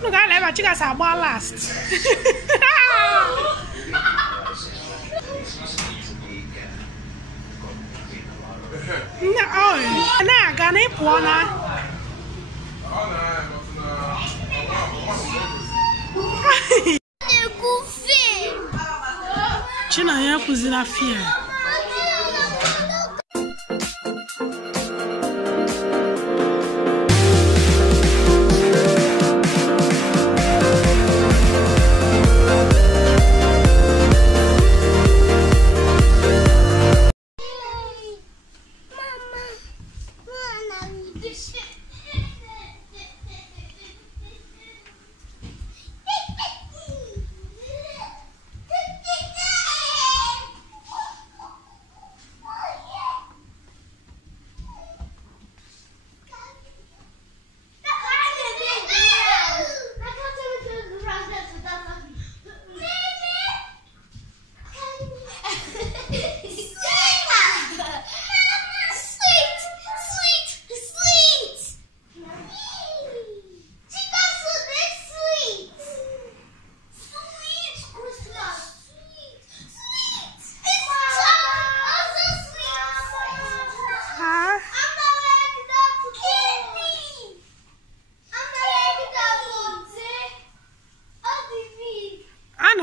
Look, I never check us about last. No, I got it, Pona. China, you're cousin fear.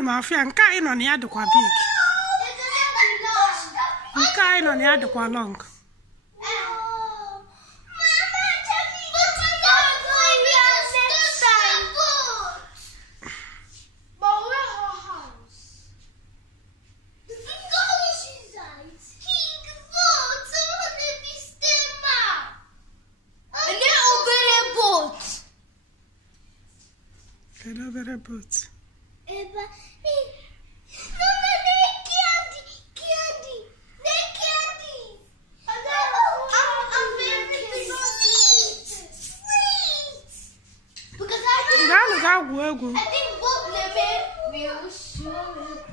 My friend, kind on the other one big. Kind on the other one long. Boat. I think both of them will show it.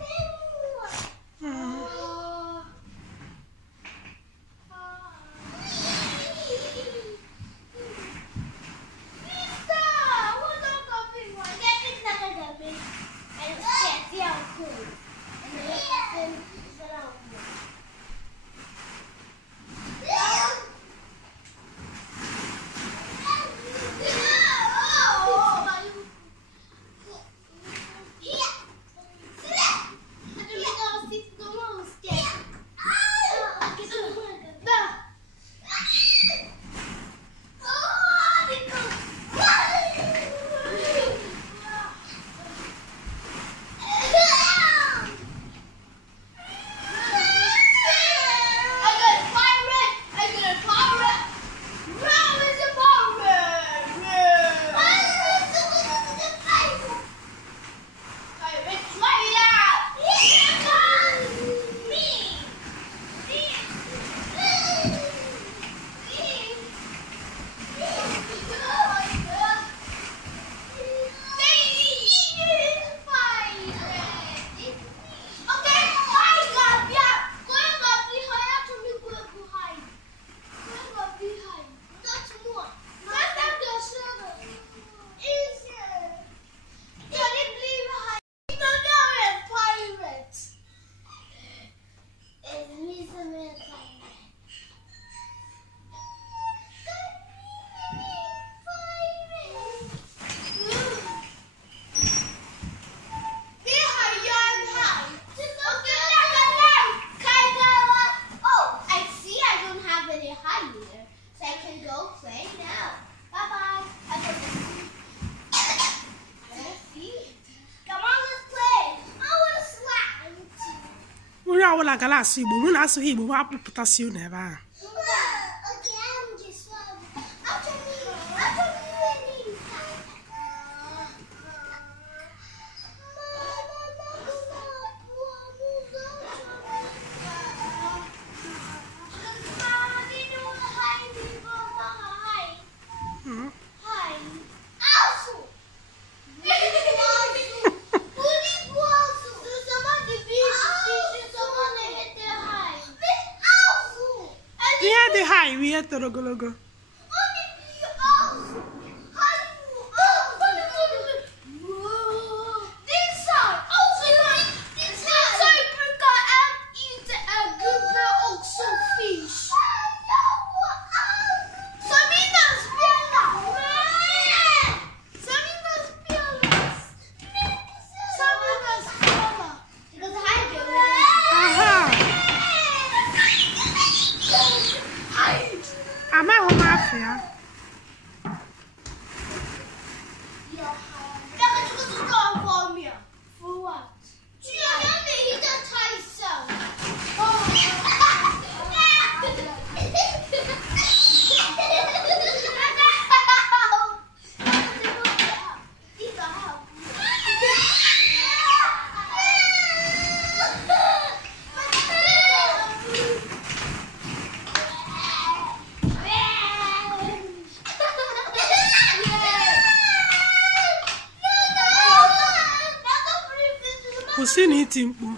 La galassi, but when I saw him, what potassium never. toro ogologo. Kwụsị na iti mkpu.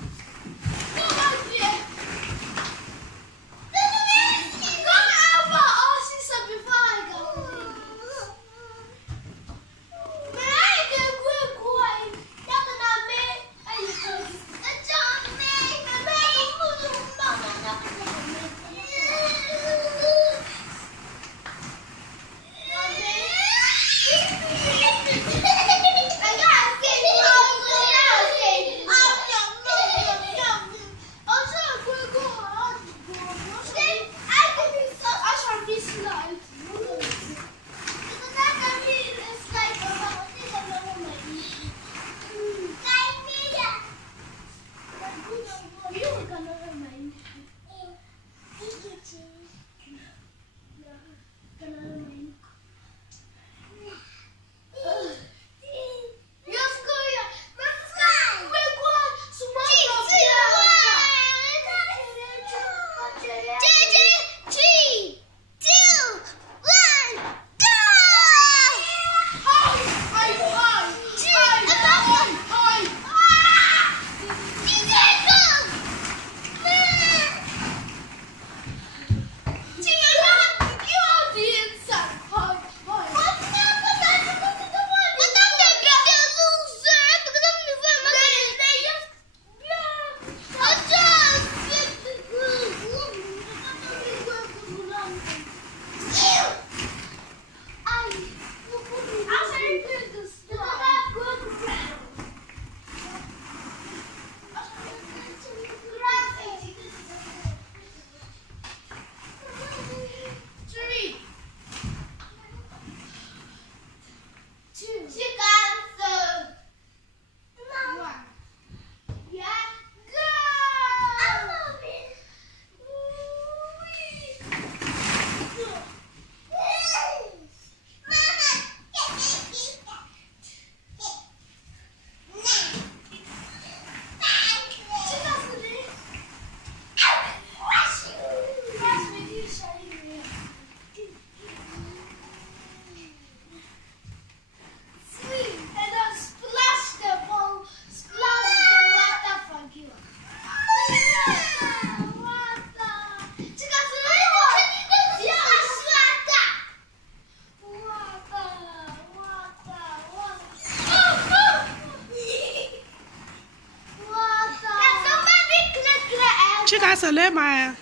Chika Salema.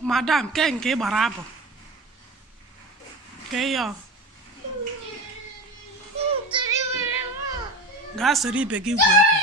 Madam, can ke barabo. Ke yo. Gasori begi gweko.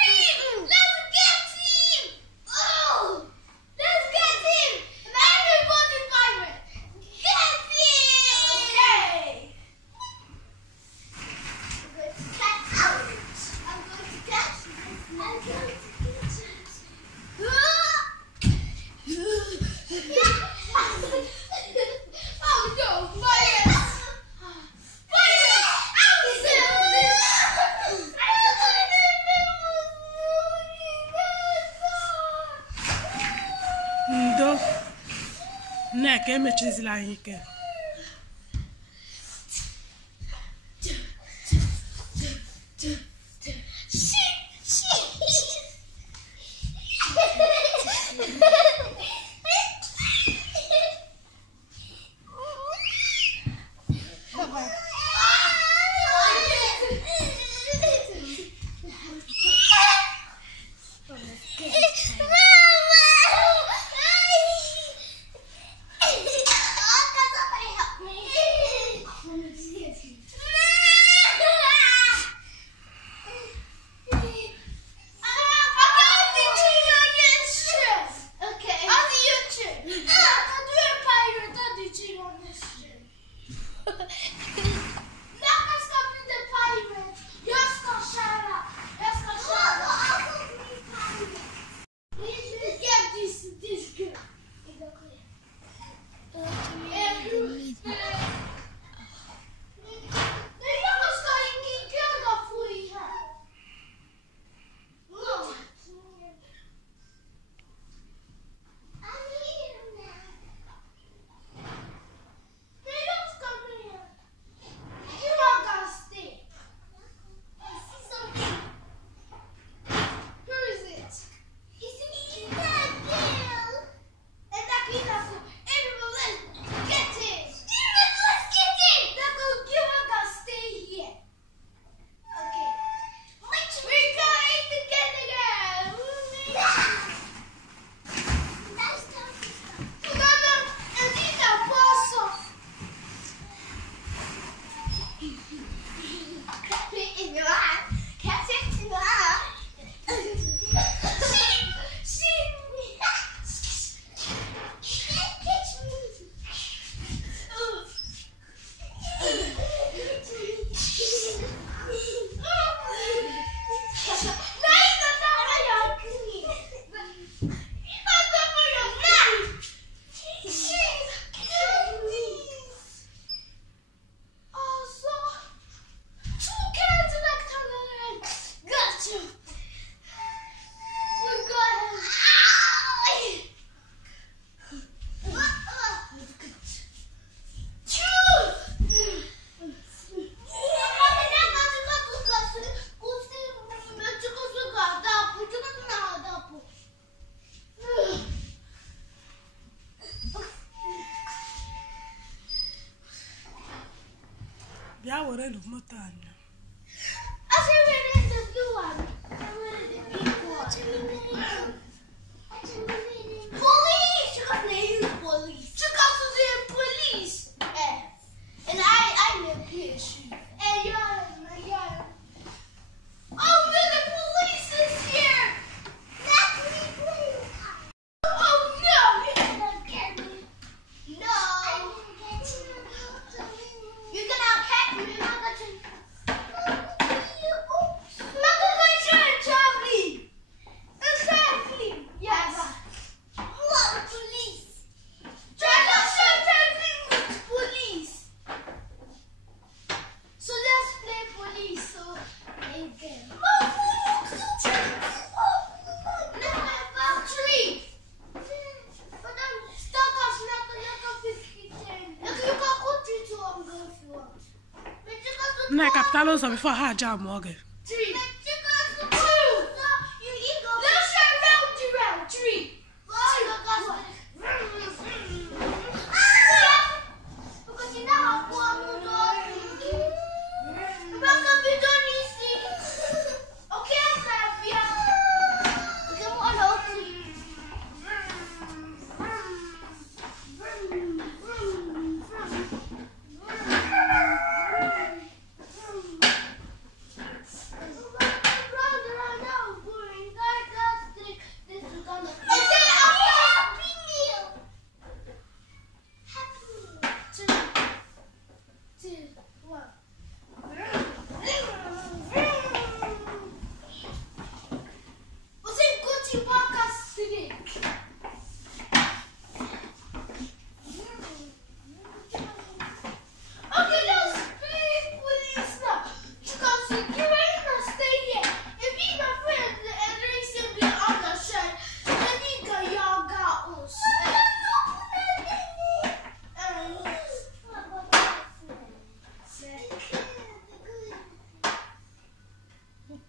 ka emechizila anyị ike. Bia were lu moto anya. Na capitalo so before her jam morgan.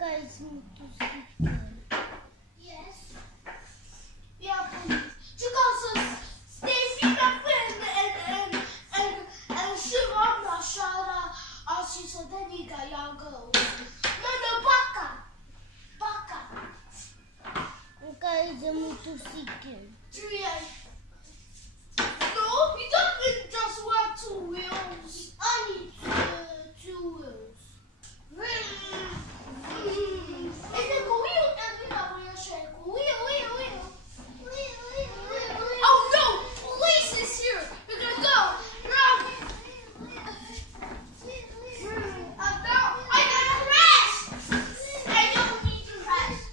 guys need to speak. Yes. Yeah, because Stacy, my friend, and Shiva, Mashara, Ashiso, Danica, Yango. No, Baka. Guys, I need to speak. No, he doesn't just want 2 wheels. I need 2 wheels. Oh no! Police is here! We're gonna go! Run! I gotta rest! I don't need to rest.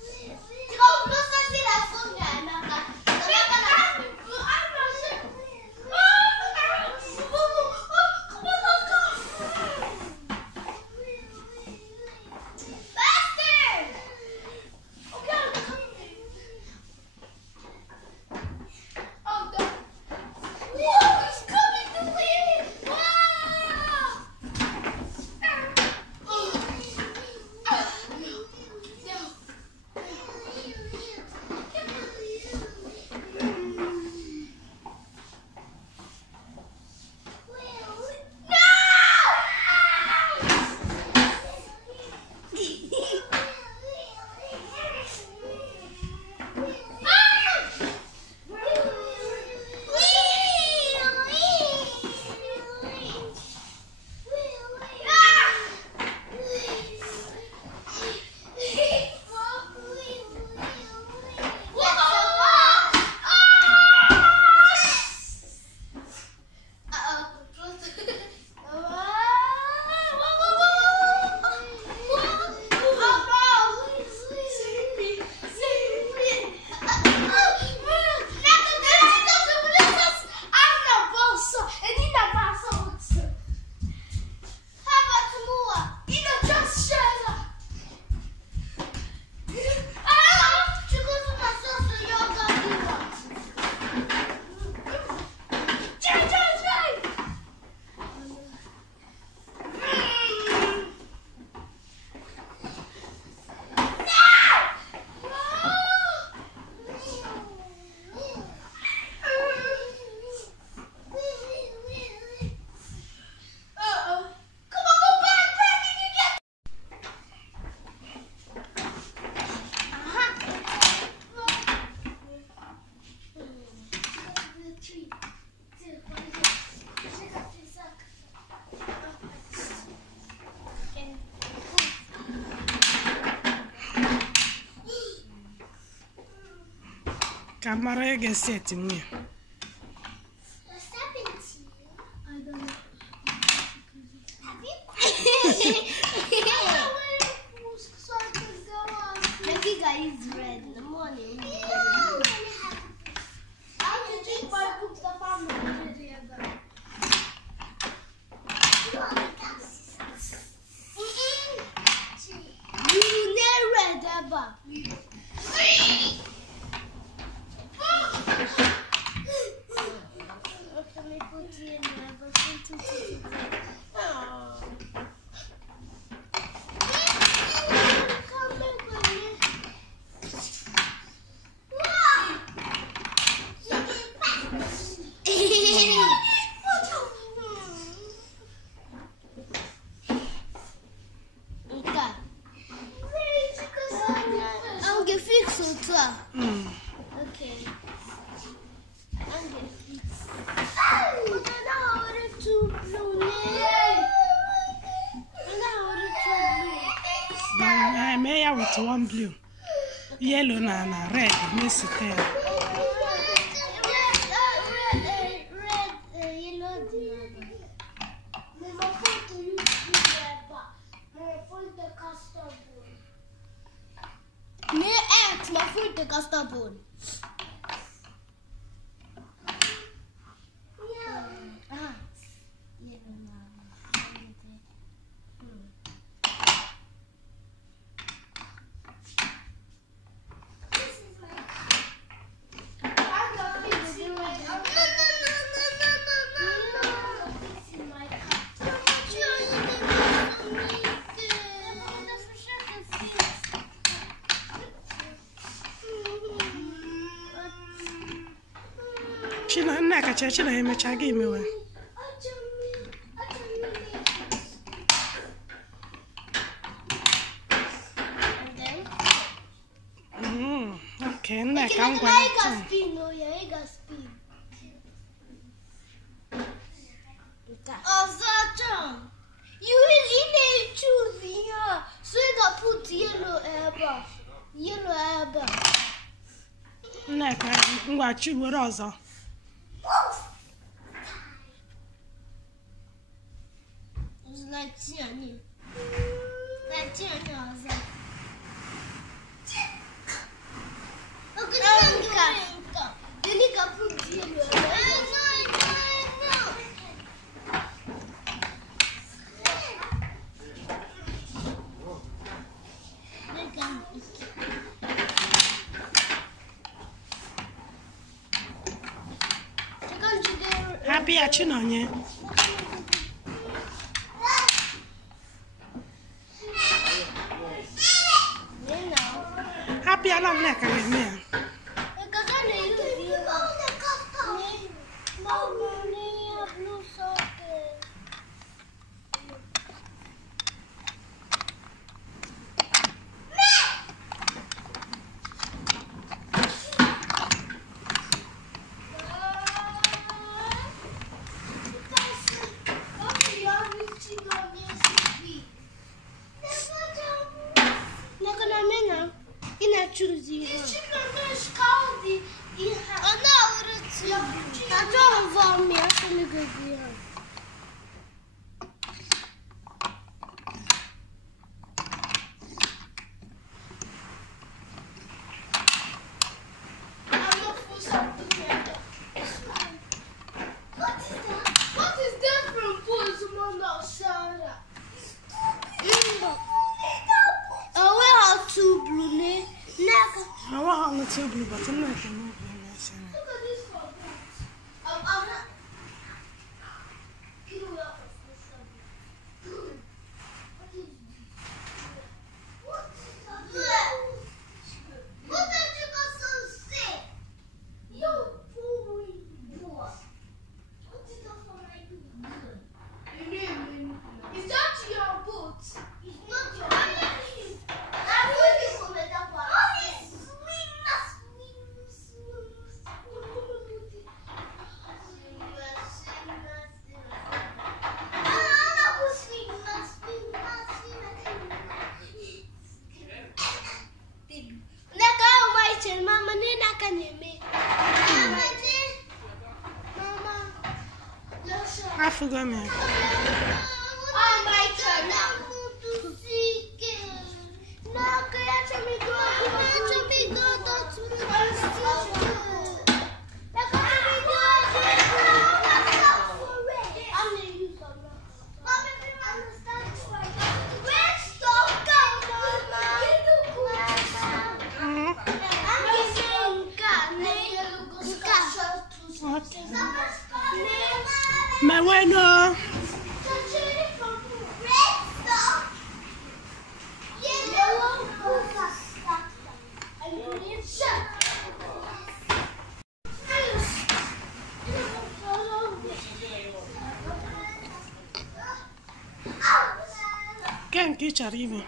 Camera get set in me. What's happened to you? I don't know. Have you? My finger is red in the morning. I have to drink my book the family. You never read about. Okay. May with one blue, yellow, and red, miss it there. Custard. Nneka China emecha gị mewe. Okay, Nneka ngwa you really need to choose here. So you got put yellow airbrush. Yellow airbrush. Nneka ngwa were ọzọ. It's like Tiani. Like Tiani also. Look at you need to put yellow airbrush. Happy Chinonye. Happy along Nneka me. Choose you. Oh no, I don't want me. I'm gonna go behind. What is that from Poison outside? Oh, we have two blue names. I want all the two blue, but I'm not going to move. Look at this for boots. I'm not. Get away off of this subject. What is that? What did you go so sick? You boring boy. What is that for my boot? Is that your boot? It's not your boot. I forgot me. My bueno. Can't get your even.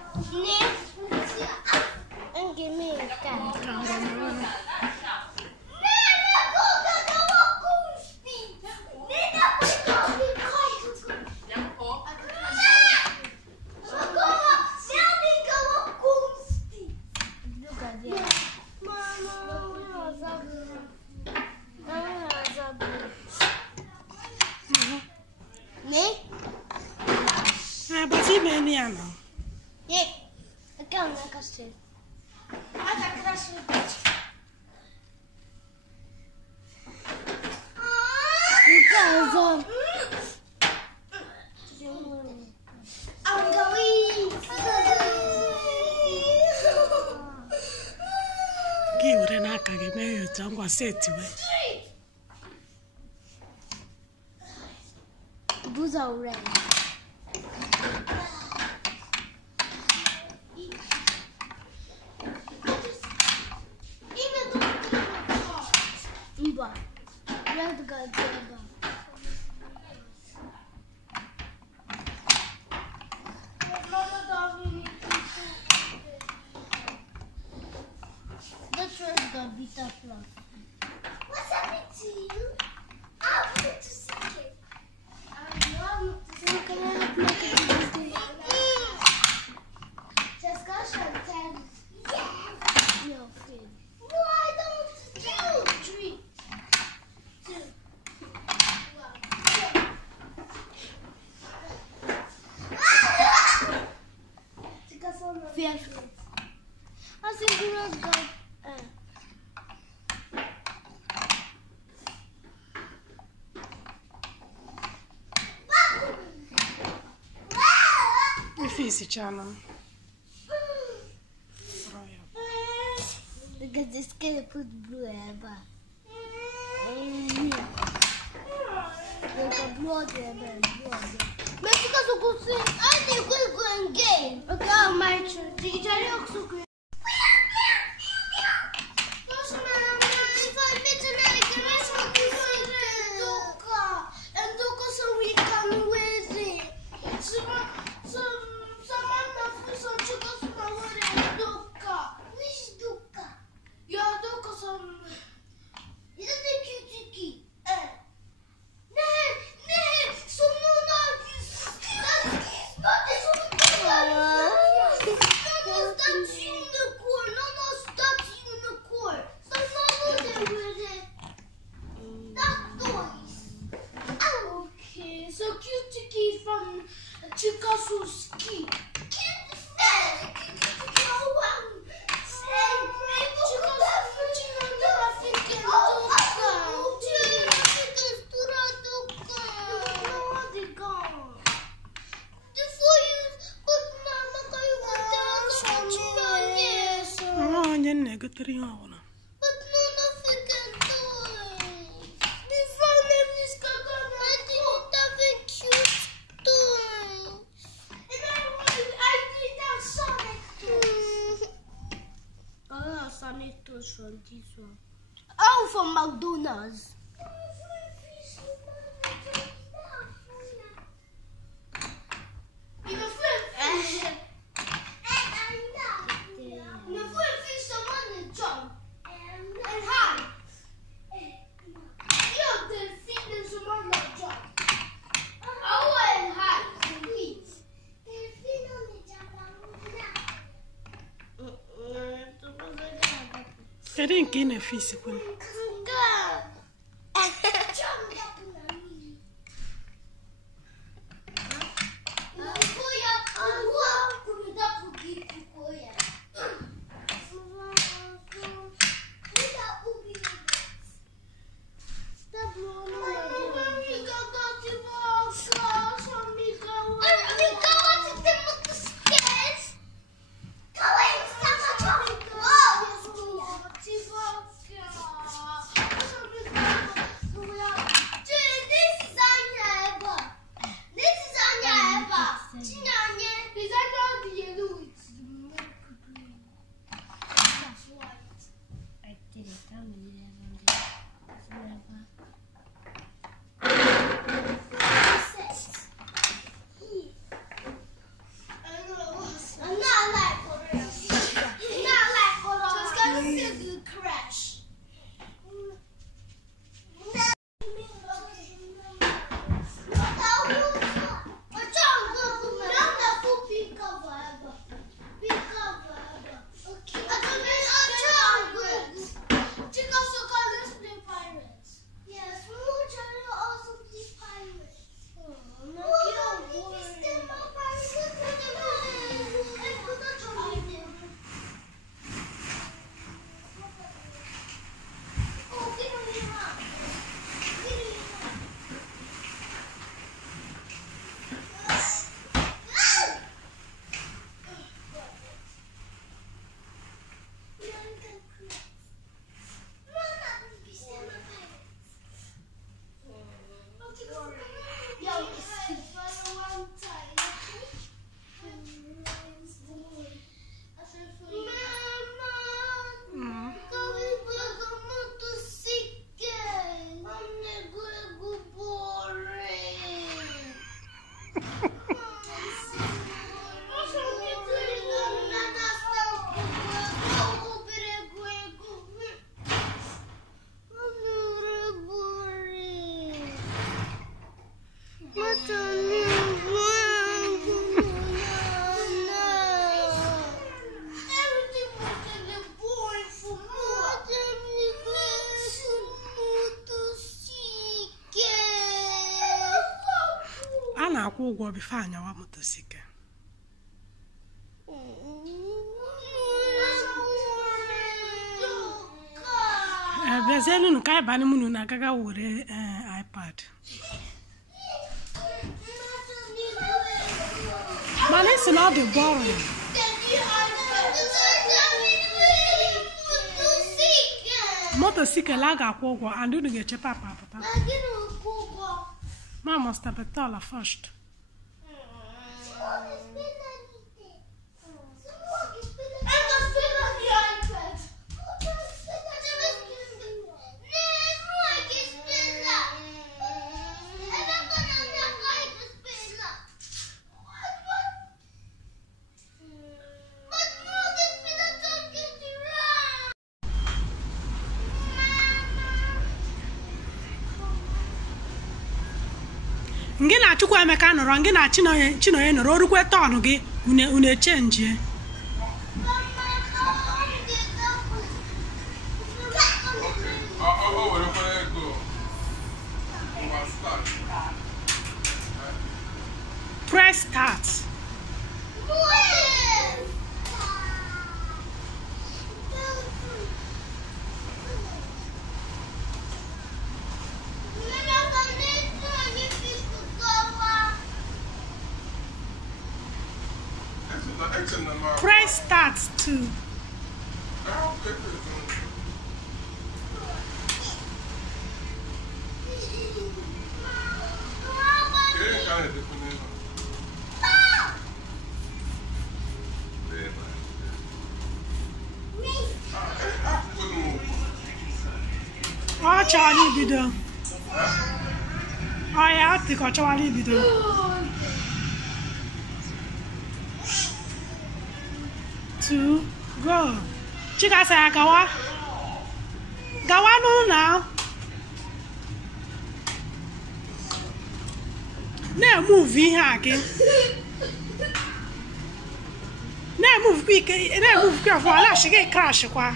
And give me a gun. But he may be now. Yeah, I can't make a shit. I can't crash it. I'm going. Give her an acca, give me a tongue or say to it. Booze already. But you have to druga trzeba. That's gonna be tough love. What's happening to you? I wanted to see it. I want to see it. Jessica, Chantal. Yes. No, Finn. Why don't you? 3, 2, 1. Fifth. I think we're going to go. Ifisi chana. Because this kid put blue ever. There's a blood ever. Maybe because we go see. I think we're going game. Okay, my turn. Did you tell you also good? From this one. Oh, from McDonald's. I didn't gain a physical. na-akwụ ụgwọ bifo anyawa motosikl. Bịazielu ka anyị banye mụnụ na-agaga were iPad. Mana isi na ọ dị boring. Motosikl a ga-akwụ ụgwọ and unu ga-eche papa apụta. Ma must betala first. Ngị na Chukwuemeka nọrọ, ngị na Chinonye nọrọ, orukwe tọn gị unu echenji. Press start. Press start too. Oh, Charlie bido. Oh yeah, I think Charlie bido. Two, go. Chika say gawa. Gawa no now. Na move ihe again. Na move quick, for ala shige crash kwa.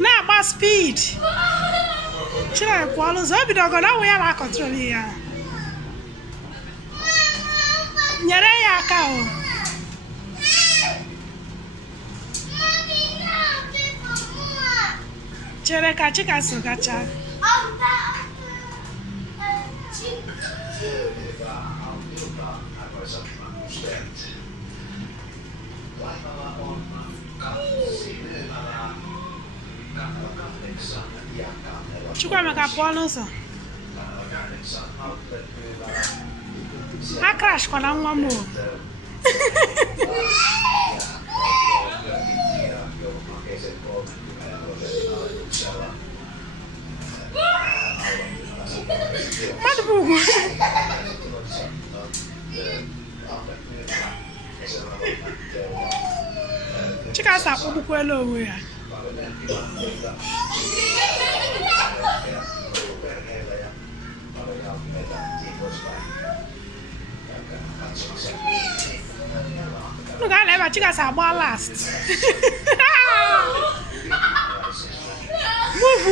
Na ba speed. Chira kwa lo zo bido go na we ya control ya. Nyere ya aka o. Chere ka Chika so gacha. Chukwuemeka pụọ n'ụzọ. Ha crash kwa na nwa m o. Mmadụ bụ ugwu. Chika sa akpụkpụkwela onwe ya. Unu ga-ala ebe Chika sa agba last. Move.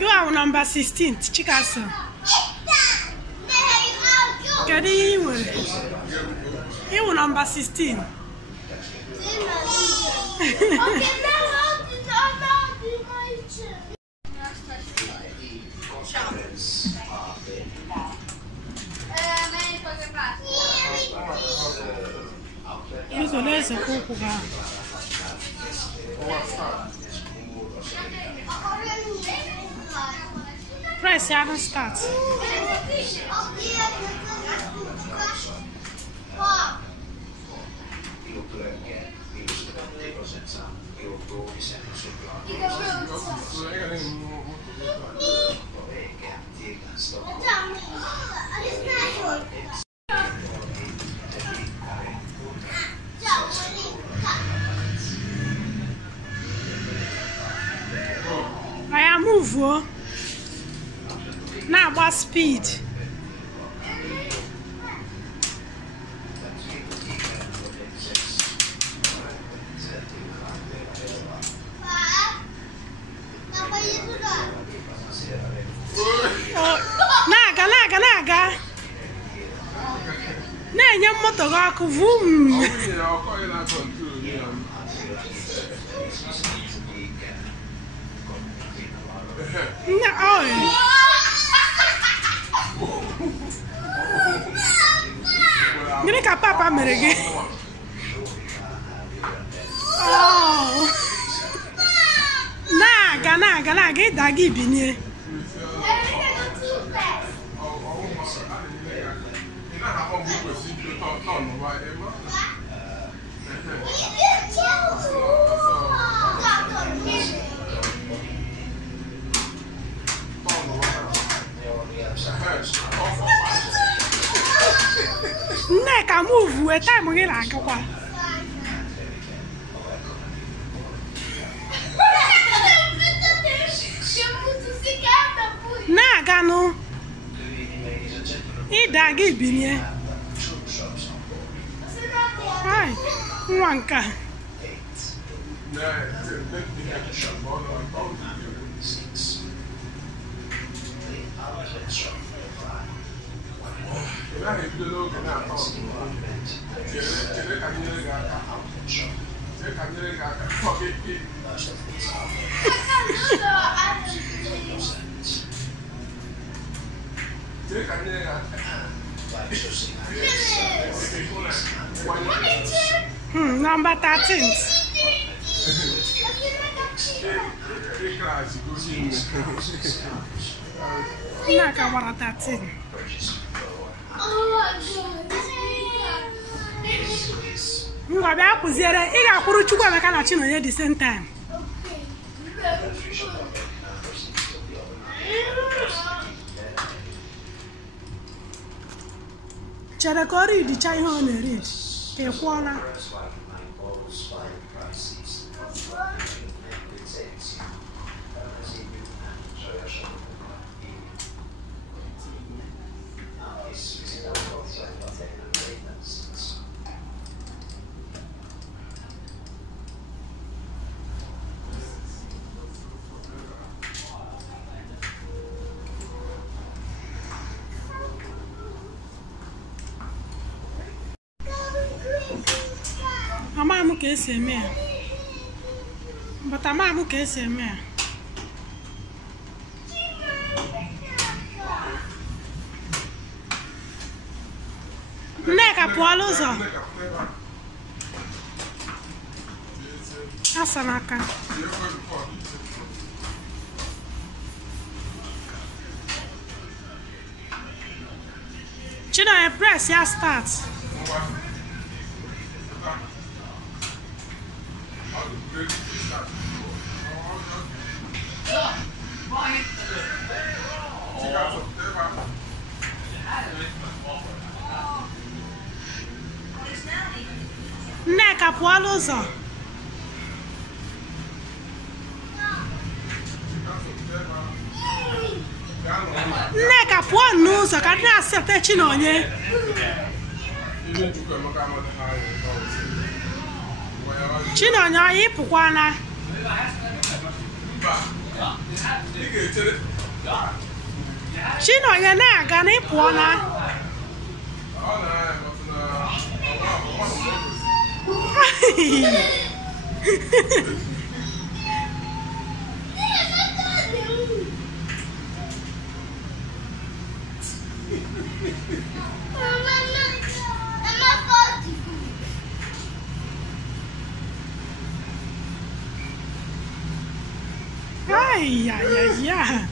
You are number 16, Chika so. Kedu ihe ị nwere? You number 16. Let's press here and start. I am move now about speed. Naga. Na-enye moto gị ọkụ vum. Gịnị ka papa mere gị? Na-aga ịda gị binye. Nneka move we time gị na-agakwa. Na-aganụ ịda gị binye. Hai, nwa nka. Number 13. Nneka gbara 13. Ngwa bịa kụziere, ị ga-akwụrụ Chukwuemeka na Chinonye the same time. Chere ka ọ ridicha ihe ọ na-eri ka ị kwụọla. Amaghị m ka esi eme ya. But amaghị m ka esi eme ya. Nneka pụọla ụzọ. Asa n'aka. Chinonye press ya start. Nneka pụọla ụzọ. Nneka pụọ n'ụzọ ka ndị asete Chinonye. Chinonye anyị pụkwana. Chinonye na-aga na ịpụọla. Ay, ay, ay, ay.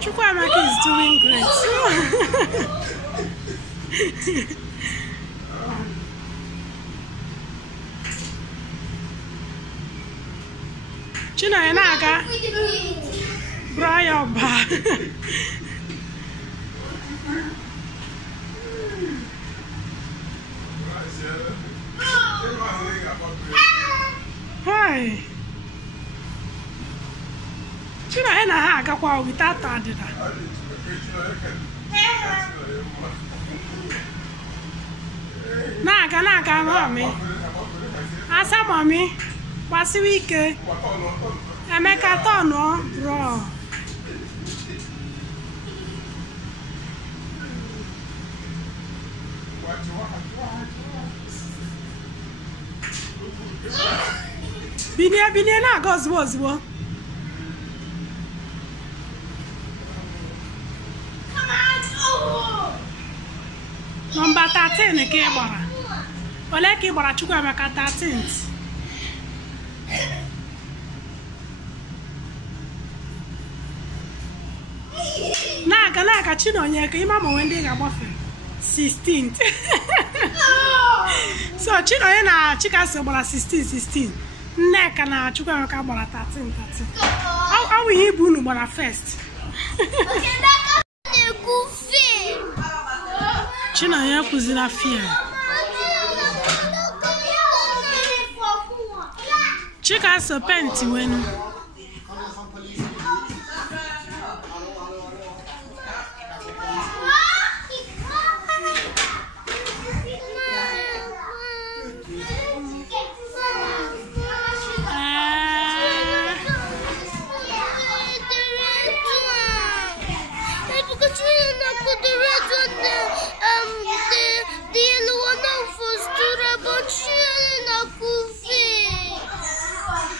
Chukwuemeka is doing great. Chinonye na-aga Brian Ba. Hi. Chinonye na ha agakwa without adịda. Na-aga mami. Asa mami. Gbasiwe ike. Emeka tọnụ rọ. Binie na-aga ozugbo. Nọmba 13 ka ị gbara. Ole ka ị gbara Chukwuemeka 13th? Na-aga Chinonye ka ịma ma onwe ndị ga-agbafe 16th. So Chinonye na Chikaso gbara 16. Nneka na Chukwuemeka gbara 13. Ọ bụ ihe ibu unu gbara first. Chinonye kụziri afia. Chikaso penti wenu.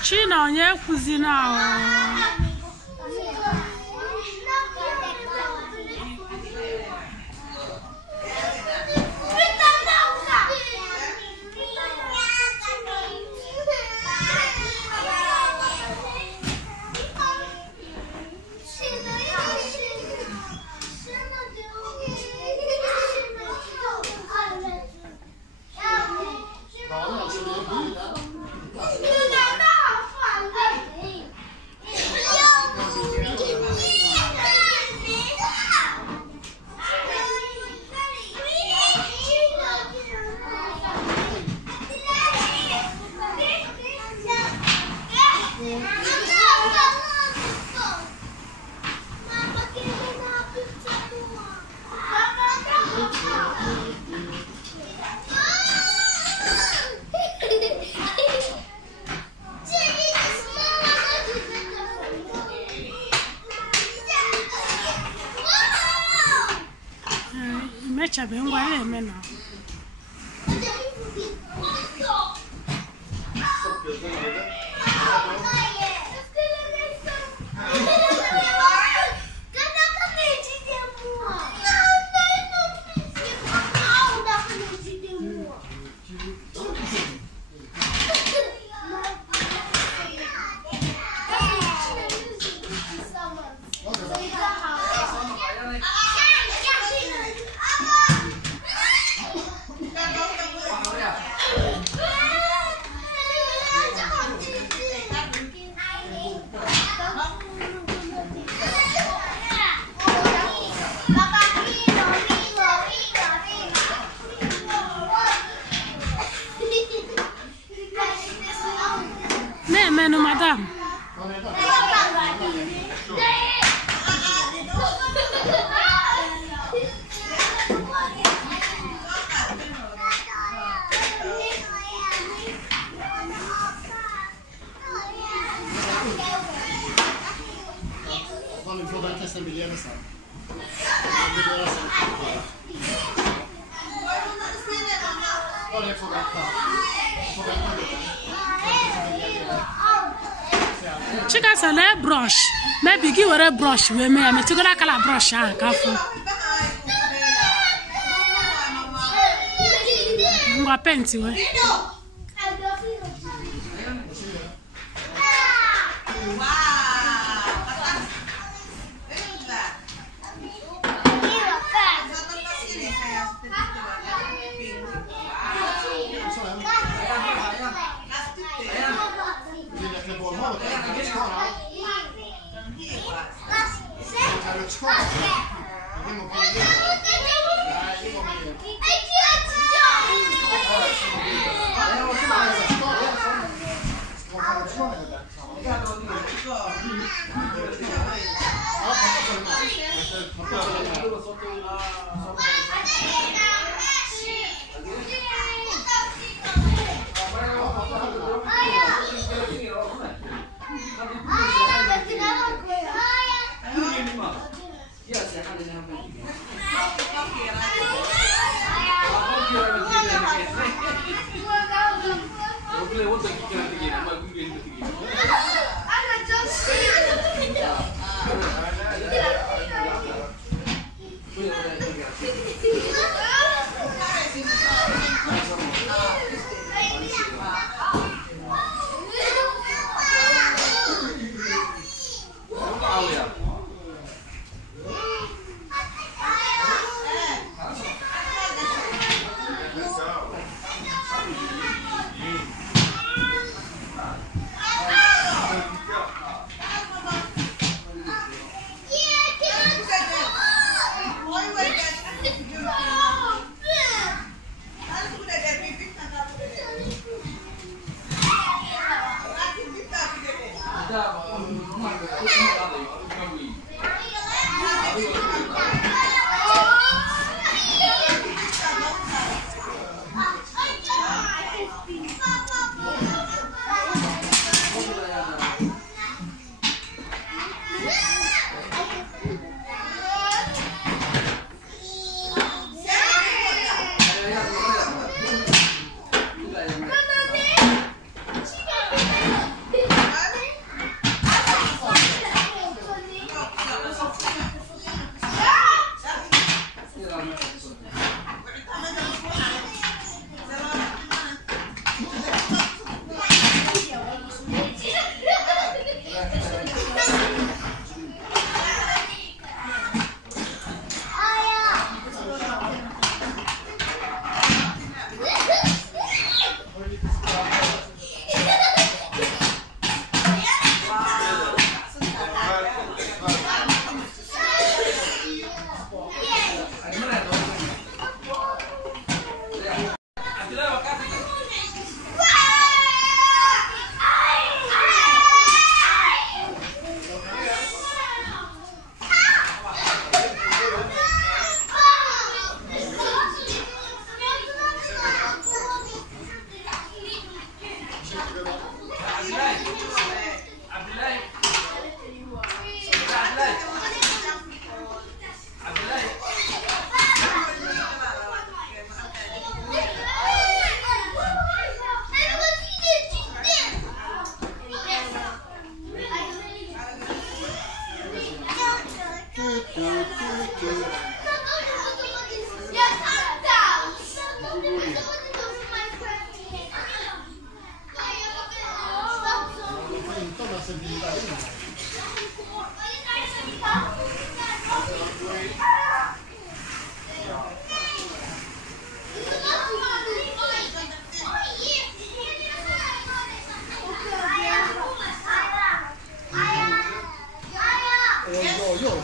Chinonye kụziri mechabe ngwa na-eme na menu madam. Chika sale brush, maybe give her a brush. We may to go like a brush. Paint kvar. Vi må gå igen. Nej, vi må gå igen.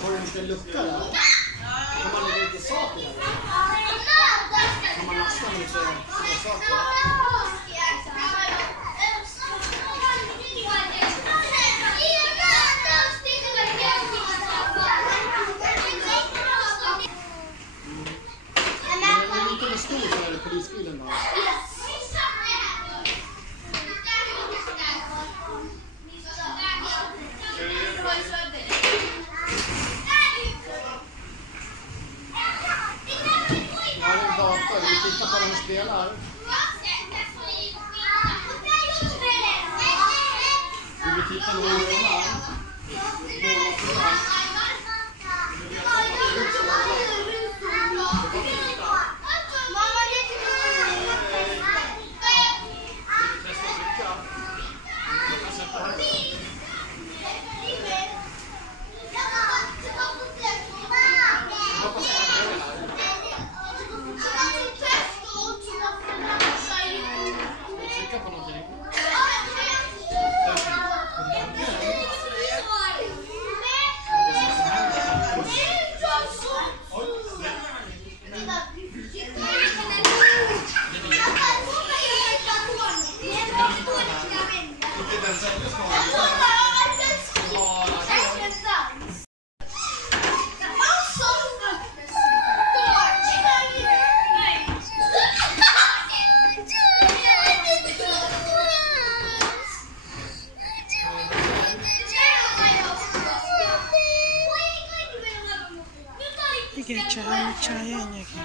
Har du en liten lucka där? Kan man lägga lite saker där? Kan man lasta med lite saker? Polisbilen då? Vi tittar på när de spelar. Vi tittar på när de spelar. ị ga-eche ha mechaa ya enye gị